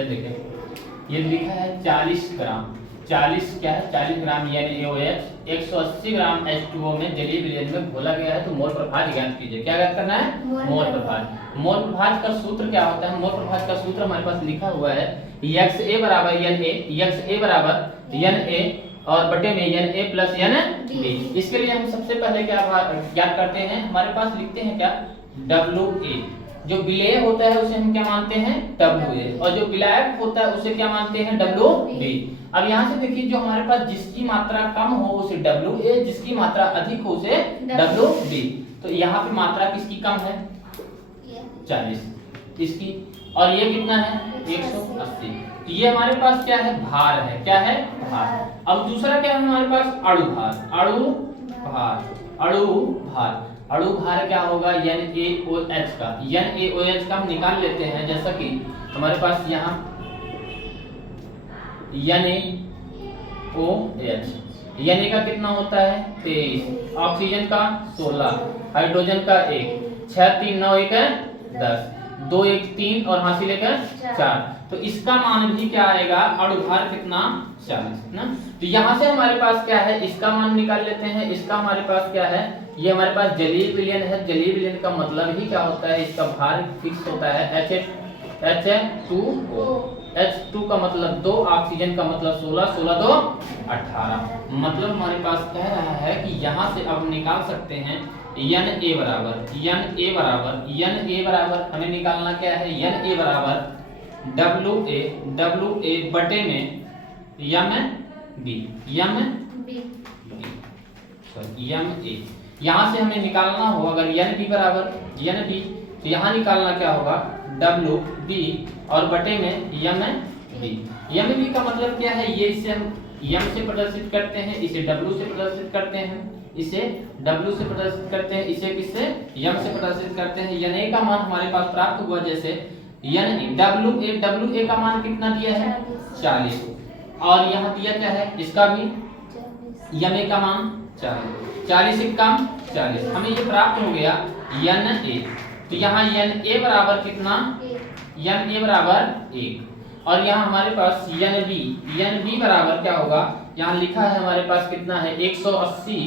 ये देखें, ये लिखा है 40 ग्राम, 40 क्या है 40 ग्राम NaOH 180 ग्राम H2O में जलीय विलयन में घोला गया है। तो मोल प्रभाज ज्ञात कीजिए। क्या ज्ञात करना है? मोल प्रभाज। मोल प्रभाज का सूत्र क्या होता है? मोल प्रभाज का सूत्र हमारे पास लिखा हुआ है XA बराबर Na, XA बराबर Na और बटे में Na प्लस NB। इसके लिए हम सबसे पहले क्या ज्ञात करते हैं? हमारे पास लिखते हैं क्या? WA। जो विलेय होता है उसे हम क्या मानते हैं? WA। और जो विलायक होता है उसे क्या मानते हैं? WB। अब यहाँ से देखिए, जो हमारे पास जिसकी मात्रा कम हो उसे WA, जिसकी मात्रा अधिक हो उसे WB। तो यहाँ पे मात्रा किसकी कम है? 40 इसकी, और ये कितना है? 180। तो ये हमारे पास क्या है? भार है। क्या है? भार। अब दूसरा क्या है हमारे पास? अणु भार। अणु भार, अणु भार। अणु भार क्या होगा? NaOH का। NaOH का हम निकाल लेते हैं, जैसा कि हमारे पास यहाँ NaOH, Na का कितना होता है? 23, ऑक्सीजन का 16, हाइड्रोजन का 1, 6 3 9 1 10, 2 1 3 और हासिल 1 4। तो इसका मान भी क्या आएगा? अणु भार कितना? 40 ना। तो यहाँ से हमारे पास क्या है? इसका मान निकाल लेते हैं। इसका हमारे पास क्या है? ये हमारे पास जलीय विलयन है। जलीय विलयन का मतलब ही क्या होता है? इसका भार फिक्स होता है H2O। H2 का मतलब 2, ऑक्सीजन का मतलब 16, 16 2 18। मतलब हमारे पास कह रहा है कि यहाँ से अब निकाल सकते हैं Na बराबर हमें निकालना क्या है? Na बराबर WA बटे में MA। यहाँ से हमें निकालना हो अगर NB बराबर NB, तो यहाँ निकालना क्या होगा? WB और बटे में MB। MB का मतलब क्या है? ये इसे हम M से प्रदर्शित करते हैं, इसे W से प्रदर्शित करते हैं, इसे W से प्रदर्शित करते हैं, इसे किससे? M से प्रदर्शित करते हैं। Na का मान हमारे पास प्राप्त हुआ, जैसे WA का मान कितना दिया है? 40, और यहाँ दिया क्या है? इसका भी Na का मान 40 एक कम 40, हमें ये प्राप्त हो गया Na। तो यहाँ Na बराबर कितना? Na बराबर 1, और यहाँ हमारे पास NB बराबर क्या होगा? यहाँ लिखा है हमारे पास कितना है? 180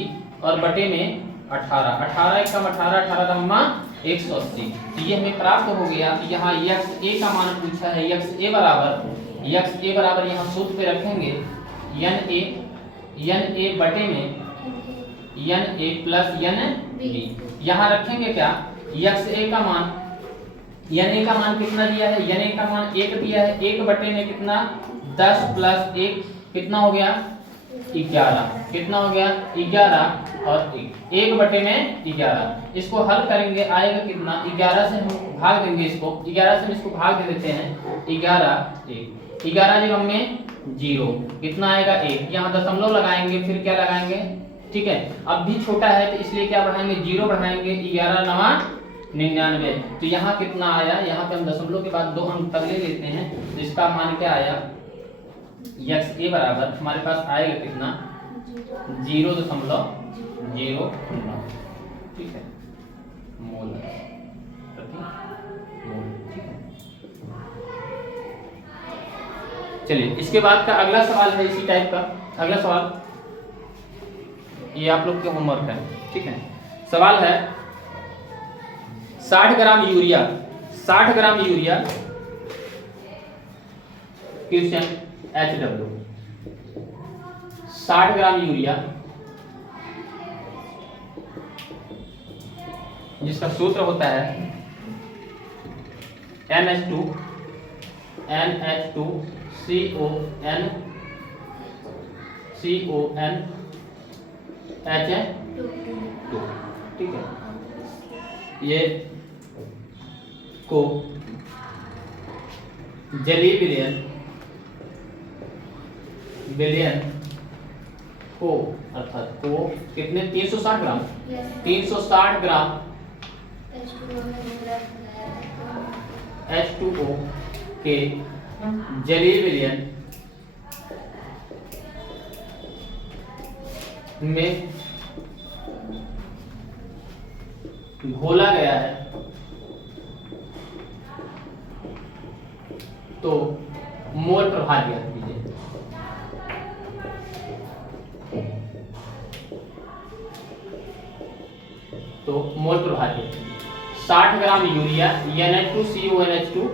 और बटे में 18, 18 एक कम 18, 18 दम्मा 180। तो ये हमें प्राप्त हो गया। तो यहाँ XA का मान पूछा है। XA बराबर यहाँ सूत्र पे रखेंगे Na बटे में Na प्लस NB। यहाँ रखेंगे क्या? XA का मान, Na का मान कितना दिया है? Na का मान 1 दिया है। 1 बटे में कितना? 10 प्लस 1 कितना हो गया? 11। कितना हो गया? 11 और 1 बटे में 11। इसको हल करेंगे, आएगा कितना? 11 से हम भाग देंगे इसको, 11 से हम इसको भाग दे देते हैं। 11 जगह में 0, कितना आएगा? 1। यहाँ दशमलव लगाएंगे, फिर क्या लगाएंगे? ठीक है, अब भी छोटा है तो इसलिए क्या बढ़ाएंगे? 0 बढ़ाएंगे। 11 9 99। तो यहाँ कितना आया? यहाँ पे हम दशमलव के बाद 2 अंक तक ले लेते हैं, तो इसका मान क्या आया? XA बराबर हमारे पास आएगा कितना? 0.09। ठीक है, मोल प्रति मोल। ठीक है, चलिए इसके बाद का अगला सवाल है इसी टाइप का। अगला सवाल ये आप लोग के होमवर्क है। ठीक है, सवाल है 60 gram urea, 60 gram urea question HW, 60 gram urea जिसका सूत्र होता है NH2 CON H2। ठीक है, ये को जलीय विलयन को अर्थात को कितने? 360 ग्राम 360 ग्राम H2O के जलीय विलयन में घोला गया है, तो मोल प्रभाव ज्ञात कीजिए। तो मोल प्रभाव 60 ग्राम यूरिया NH2CuNH2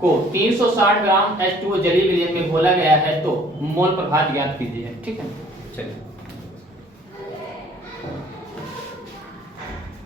को 360 ग्राम H2O जलीय विलयन में घोला गया है, तो मोल प्रभाव ज्ञात कीजिए। ठीक है, चलिए।